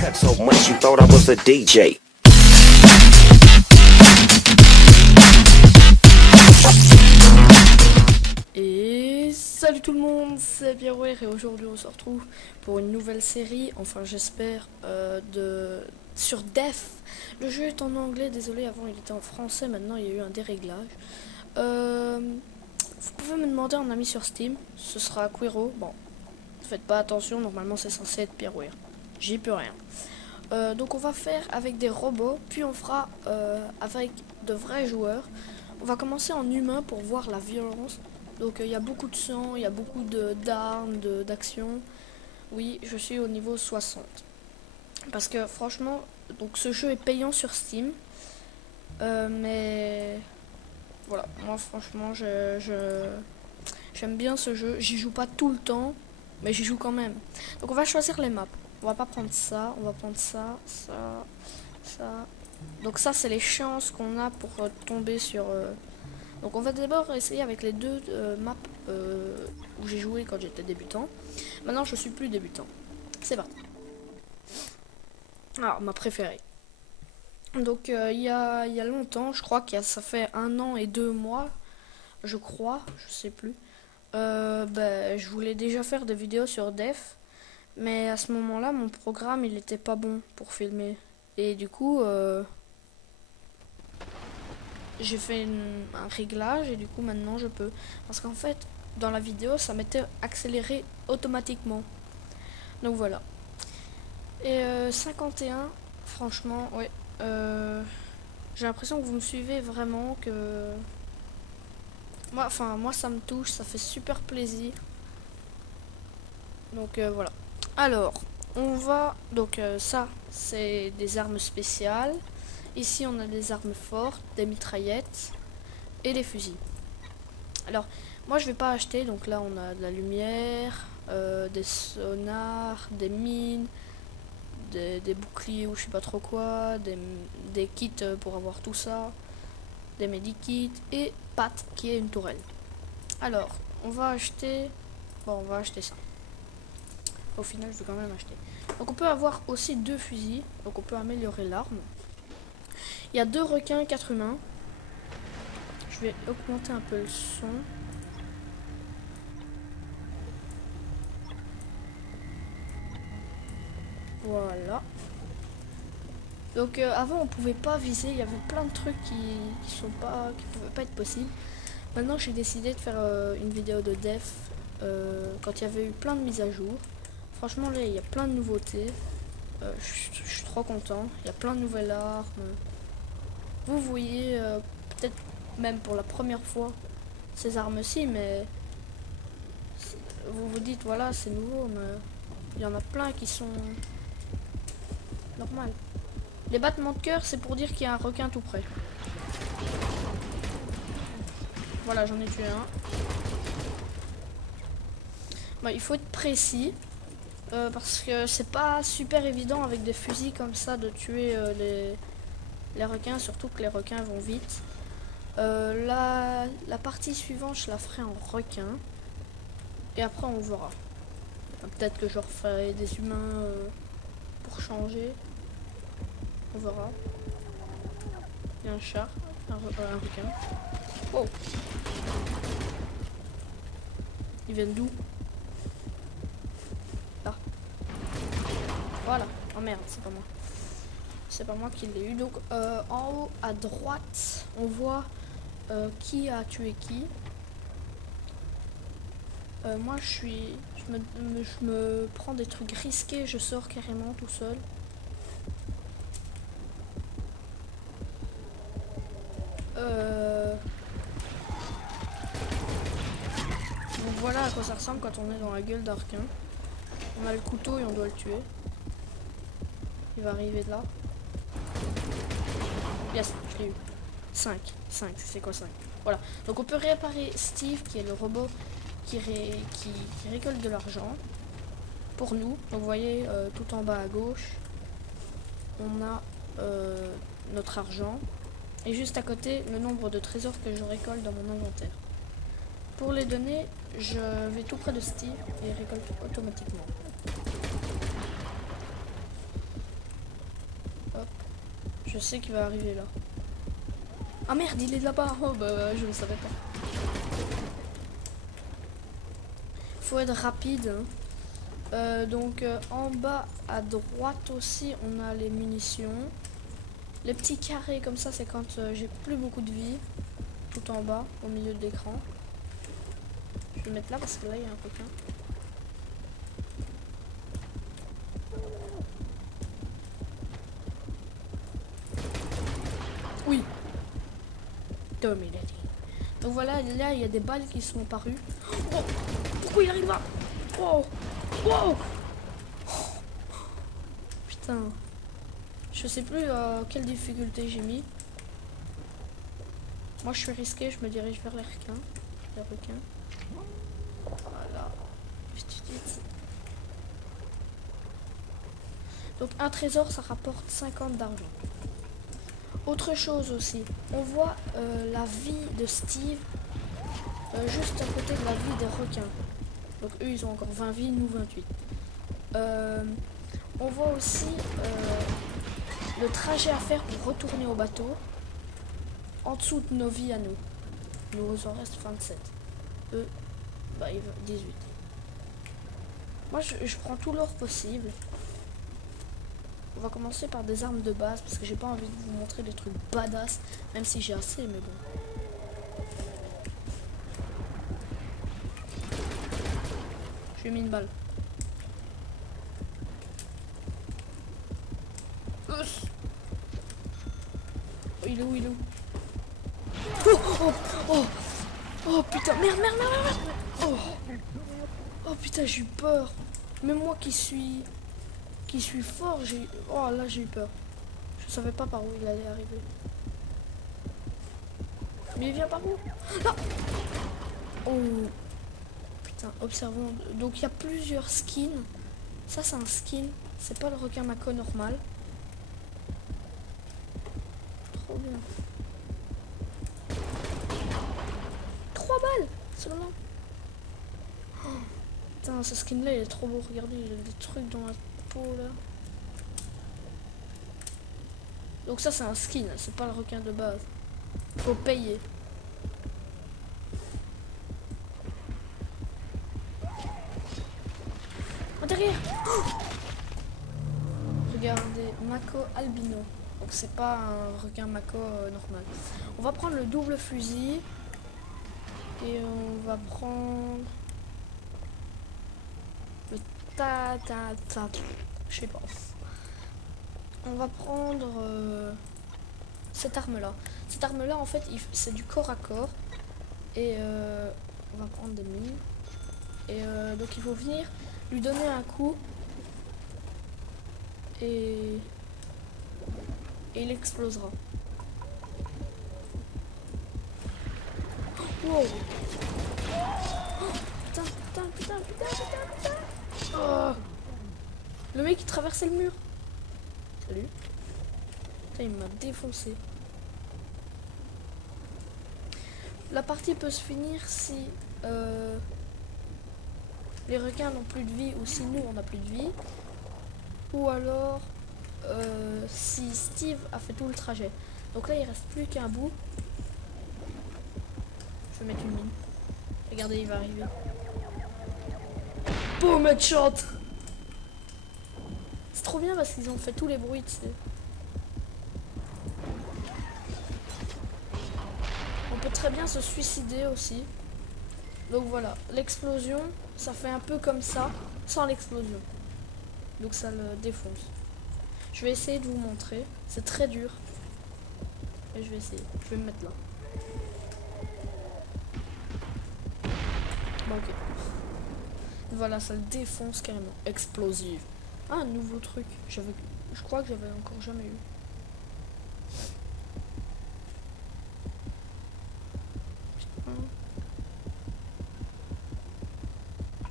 cut so much you thought I was a DJ. Et salut tout le monde, c'est Pierreware et aujourd'hui on se retrouve pour une nouvelle série, enfin j'espère, sur Def. Le jeu est en anglais, désolé, avant il était en français, maintenant il y a eu un déréglage. Vous pouvez me demander en ami sur Steam, ce sera Quiro. Bon, faites pas attention, normalement c'est censé être Pierreware, j'y peux rien. Donc on va faire avec des robots, puis on fera avec de vrais joueurs. On va commencer en humain pour voir la violence. Donc il y a beaucoup de sang, il y a beaucoup d'armes, d'action. Oui, je suis au niveau 60. Parce que franchement, donc ce jeu est payant sur Steam. Mais voilà, moi franchement, j'aime bien ce jeu. J'y joue pas tout le temps, mais j'y joue quand même. Donc on va choisir les maps. On va pas prendre ça, on va prendre ça, ça, ça. Donc ça, c'est les chances qu'on a pour tomber sur... Donc on va d'abord essayer avec les deux maps où j'ai joué quand j'étais débutant. Maintenant je suis plus débutant. C'est parti. Alors ma préférée. Donc il y a longtemps, je crois ça fait 1 an et 2 mois, je crois, je sais plus. Je voulais déjà faire des vidéos sur Def, mais à ce moment-là mon programme il était pas bon pour filmer. Et du coup j'ai fait un réglage et du coup maintenant je peux. Parce qu'en fait dans la vidéo ça m'était accéléré automatiquement. Donc voilà. Et 51, franchement, ouais. J'ai l'impression que vous me suivez vraiment, que... Moi ça me touche, ça fait super plaisir. Donc voilà. Alors, on va... Donc ça, c'est des armes spéciales. Ici, on a des armes fortes, des mitraillettes et des fusils. Alors, moi, je vais pas acheter. Donc là, on a de la lumière, des sonars, des mines, des boucliers ou je sais pas trop quoi, des kits pour avoir tout ça, des medikits et Pat qui est une tourelle. Alors, on va acheter... Bon, on va acheter ça. Au final, je vais quand même acheter. Donc, on peut avoir aussi 2 fusils. Donc, on peut améliorer l'arme. Il y a 2 requins, 4 humains. Je vais augmenter un peu le son. Voilà. Donc avant on pouvait pas viser, il y avait plein de trucs qui pouvaient pas être possibles. Maintenant j'ai décidé de faire une vidéo de Def quand il y avait eu plein de mises à jour. Franchement là il y a plein de nouveautés. Je suis trop content. Il y a plein de nouvelles armes. Vous voyez peut-être même pour la première fois ces armes-ci, mais vous vous dites voilà c'est nouveau, mais il y en a plein qui sont normales. Les battements de cœur c'est pour dire qu'il y a un requin tout près. Voilà, j'en ai tué un. Bah, il faut être précis. Parce que c'est pas super évident avec des fusils comme ça de tuer les requins, surtout que les requins vont vite. La partie suivante je la ferai en requin et après on verra. Peut-être que je referai des humains pour changer, on verra. Il y a un chat, un requin. Oh, ils viennent d'où? Là. Voilà. Oh merde, c'est pas moi. C'est pas moi qui l'ai eu. Donc en haut à droite, on voit qui a tué qui. Moi je me prends des trucs risqués, je sors carrément tout seul. Donc voilà à quoi ça ressemble quand on est dans la gueule d'un requin. On a le couteau et on doit le tuer. Il va arriver de là. Yes, je l'ai eu. 5, c'est quoi 5? Voilà. Donc on peut réparer Steve qui est le robot qui récolte de l'argent pour nous. Donc vous voyez tout en bas à gauche, on a notre argent. Et juste à côté, le nombre de trésors que je récolte dans mon inventaire. Pour les données, je vais tout près de Steve et récolte automatiquement. Je sais qu'il va arriver là. Ah merde, il est là-bas. Oh bah je ne savais pas. Faut être rapide. Hein. Donc en bas à droite aussi, on a les munitions. Les petits carrés comme ça, c'est quand j'ai plus beaucoup de vie. Tout en bas, au milieu de l'écran. Je vais le mettre là parce que là, il y a un coquin. Oui. Dominating. Donc voilà, là, il y a des balles qui sont parues. Oh, pourquoi il arrive là? Oh, wow. Putain. Je sais plus quelle difficulté j'ai mis. Moi, je suis risqué, je me dirige vers les requins. Les requins. Voilà. Donc, un trésor, ça rapporte 50 d'argent. Autre chose aussi, on voit la vie de Steve juste à côté de la vie des requins. Donc, eux, ils ont encore 20 vies, nous 28. On voit aussi le trajet à faire pour retourner au bateau. En dessous de nos vies à nous. Nous en reste 27. Eux, bah, 18. Moi, je prends tout l'or possible. On va commencer par des armes de base parce que j'ai pas envie de vous montrer des trucs badass, même si j'ai assez, mais bon. Je lui ai mis une balle. Oh, il est où, il est où? Oh, oh, oh, oh putain, merde, merde, merde, merde. Oh, oh putain, j'ai eu peur. Même moi qui suis fort, oh là j'ai eu peur. Je savais pas par où il allait arriver. Mais il vient par où? Là. Oh putain, observons. Donc il y a plusieurs skins. Ça c'est un skin, c'est pas le requin Mako normal. Trop bien. 3 balles seulement. Oh, putain, ce skin là il est trop beau, regardez, il a des trucs dans la peau là. Donc ça c'est un skin, c'est pas le requin de base. Faut payer. Oh, derrière. Oh, regardez, Mako albino. Donc c'est pas un requin Mako normal. On va prendre le double fusil. Et on va prendre le je sais pas. On va prendre cette arme là. Cette arme là en fait c'est du corps à corps. Et on va prendre des mines. Et donc il faut venir lui donner un coup. Et il explosera. Wow. Oh, putain. Oh. Le mec il traversait le mur. Salut. Putain, il m'a défoncé. La partie peut se finir si les requins n'ont plus de vie ou si nous on n'a plus de vie. Ou alors si Steve a fait tout le trajet. Donc là il reste plus qu'un bout. Je vais mettre une mine. Regardez, il va arriver. Boum, headshot. C'est trop bien parce qu'ils ont fait tous les bruits, tu sais. On peut très bien se suicider aussi. Donc voilà, l'explosion, ça fait un peu comme ça, sans l'explosion. Donc ça le défonce. Je vais essayer de vous montrer. C'est très dur. Et je vais essayer. Je vais me mettre là. Bon, ok. Voilà, ça le défonce carrément. Explosive. Ah, un nouveau truc. Je crois que j'avais encore jamais eu.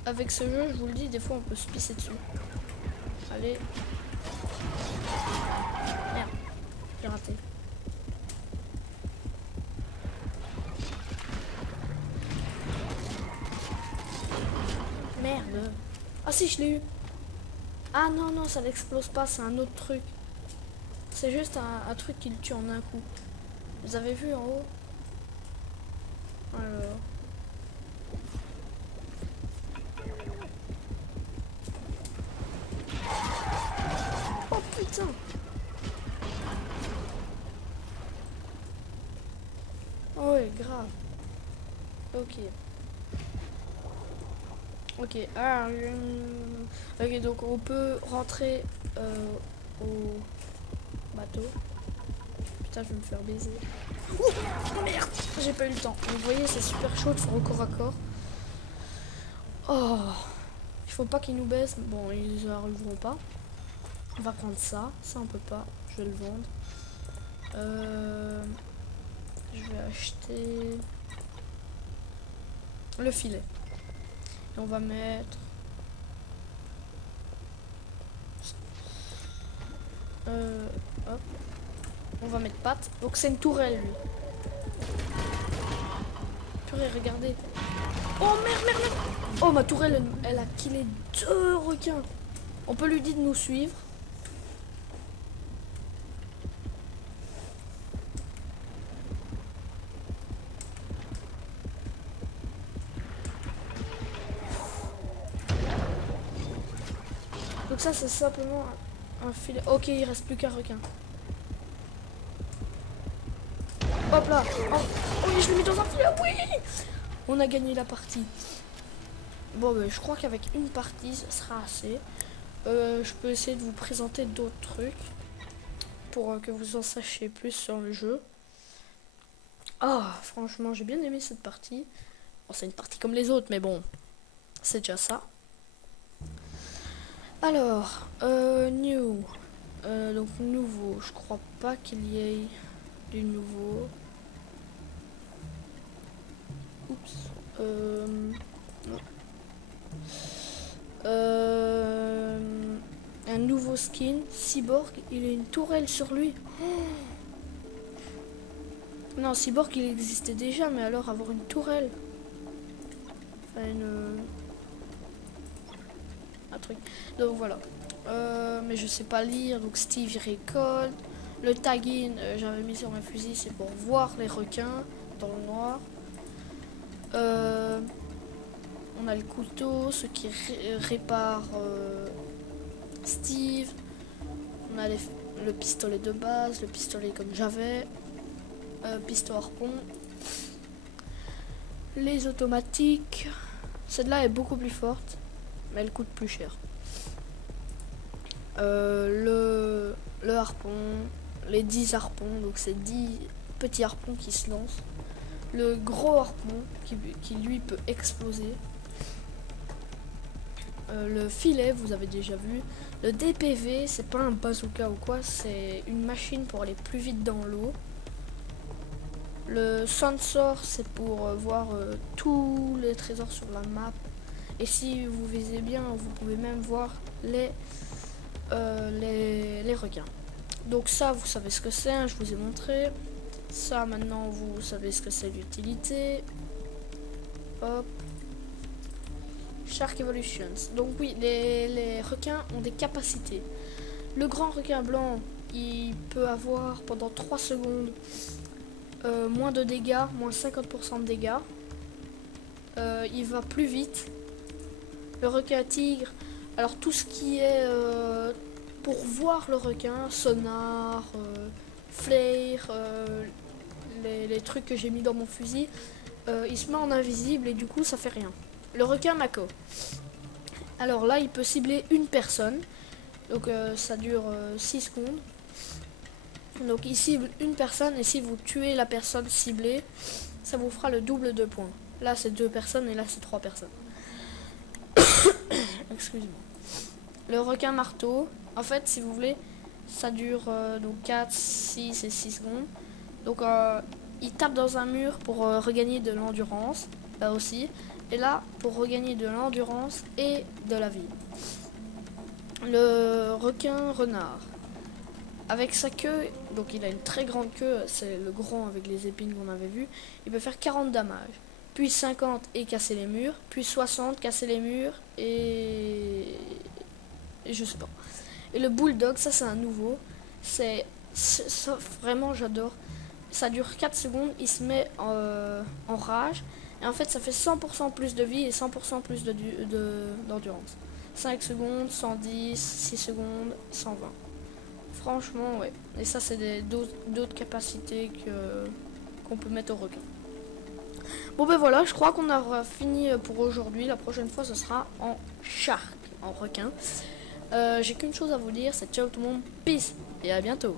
Avec ce jeu, je vous le dis, des fois on peut se pisser dessus. Allez. Merde. J'ai raté. Merde. Ah si, je l'ai eu. Ah non, non, ça n'explose pas, c'est un autre truc. C'est juste un truc qui le tue en un coup. Vous avez vu en haut? Alors. Oh putain! Oh ouais, grave. Ok. Ok, ok, donc on peut rentrer au bateau. Putain, je vais me faire baiser. Oh merde, j'ai pas eu le temps. Vous voyez, c'est super chaud de faire au corps à corps. Oh, il faut pas qu'ils nous baissent. Bon, ils arriveront pas. On va prendre ça. Ça, on peut pas. Je vais le vendre. Je vais acheter le filet. Et on va mettre... hop. On va mettre patte. Donc c'est une tourelle, lui. Purée, regardez. Oh merde, merde, merde. Oh, ma tourelle, elle a killé 2 requins. On peut lui dire de nous suivre. Donc ça, c'est simplement un filet. Ok, il reste plus qu'un requin. Hop là. Oh, oui, je l'ai mis dans un filet. Oui. On a gagné la partie. Bon, ben, je crois qu'avec une partie, ça sera assez. Je peux essayer de vous présenter d'autres trucs pour que vous en sachiez plus sur le jeu. Ah, franchement, j'ai bien aimé cette partie. Bon, c'est une partie comme les autres, mais bon, c'est déjà ça. Alors, new. Donc, nouveau. Je crois pas qu'il y ait du nouveau. Oups. Non. Un nouveau skin. Cyborg, il a une tourelle sur lui. Oh, non, Cyborg, il existait déjà, mais alors avoir une tourelle. Enfin, un truc. Donc voilà. Mais je sais pas lire. Donc Steve, il récolte. Le tagging, j'avais mis sur mes fusils, c'est pour voir les requins dans le noir. On a le couteau, ce qui répare Steve. On a le pistolet de base, le pistolet comme j'avais. Pistolet harpon. Les automatiques. Celle-là est beaucoup plus forte, mais elle coûte plus cher. Le harpon, les 10 harpons, donc c'est 10 petits harpons qui se lancent. Le gros harpon qui lui peut exploser. Le filet, vous avez déjà vu. Le DPV, c'est pas un bazooka ou quoi, c'est une machine pour aller plus vite dans l'eau. Le sensor, c'est pour voir tous les trésors sur la map. Et si vous visez bien, vous pouvez même voir les requins. Donc ça, vous savez ce que c'est, hein, je vous ai montré. Ça, maintenant, vous savez ce que c'est l'utilité. Hop. Shark Evolutions. Donc oui, les requins ont des capacités. Le grand requin blanc, il peut avoir pendant 3 secondes moins de dégâts, moins 50% de dégâts. Il va plus vite. Le requin tigre, alors tout ce qui est pour voir le requin, sonar, flare, les trucs que j'ai mis dans mon fusil, il se met en invisible et du coup ça fait rien. Le requin Mako. Alors là, il peut cibler une personne. Donc ça dure 6 secondes. Donc il cible une personne et si vous tuez la personne ciblée, ça vous fera le double de points. Là c'est 2 personnes et là c'est 3 personnes. Excusez-moi. Le requin marteau, en fait si vous voulez, ça dure donc 4, 6 et 6 secondes. Donc il tape dans un mur pour regagner de l'endurance, là aussi. Et là, pour regagner de l'endurance et de la vie. Le requin renard. Avec sa queue, donc il a une très grande queue, c'est le grand avec les épines qu'on avait vu. Il peut faire 40 dommages. Puis 50 et casser les murs. Puis 60, casser les murs. Et je sais pas. Et le bulldog, ça c'est un nouveau. C'est Ça, vraiment, j'adore. Ça dure 4 secondes, il se met en rage. Et en fait, ça fait 100% plus de vie et 100% plus d'endurance. 5 secondes, 110, 6 secondes, 120. Franchement, ouais. Et ça, c'est d'autres capacités qu'on peut mettre au requin. Bon, ben voilà, je crois qu'on aura fini pour aujourd'hui. La prochaine fois, ce sera en shark, en requin. J'ai qu'une chose à vous dire, c'est ciao tout le monde, peace et à bientôt.